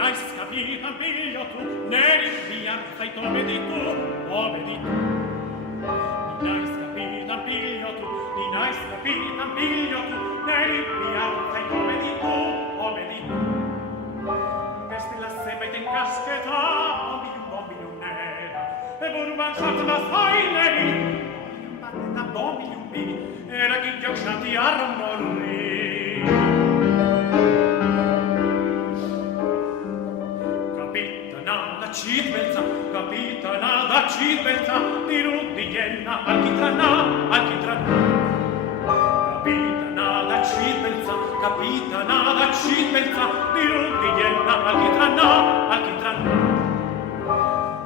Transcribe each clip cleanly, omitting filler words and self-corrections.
n'hai capito, figlio tu, neri via, fai come di tu, come di tu. N'hai capito, figlio tu, n'hai capito, figlio tu, neri via, fai come di tu, come di tu. Queste la seba in caschetta, bombiglium nera, e burban sotto la soineri, da bombiglium bi, era chi giocati a morri. Capitanada cibelza, di Rudigenna, alchitrana. Capitanada cibelza, di Rudigenna, alchitrana.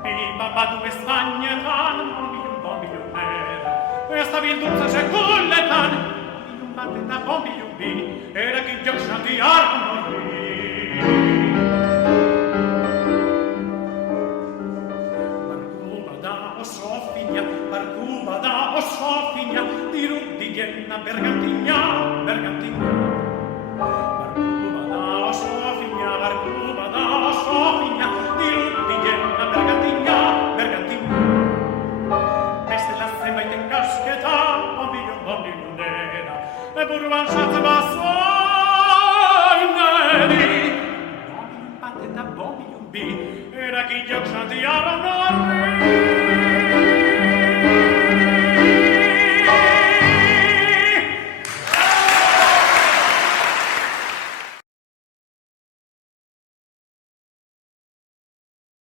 I babà due stagnetan, bombiglium nera, e stavi il dulce se culletan, bombiglium batteta, bombiglium bi, era chi giocati a morri. Sofigna, di Rudigenna, Bergantigna. Barcuba da Sofigna, di Rudigenna, Bergantigna. Questa è la seba in caschetta, bombiglium nera, e burban sotto la soineri. Bombiglium batteta, bombiglium bi, era chi giocati a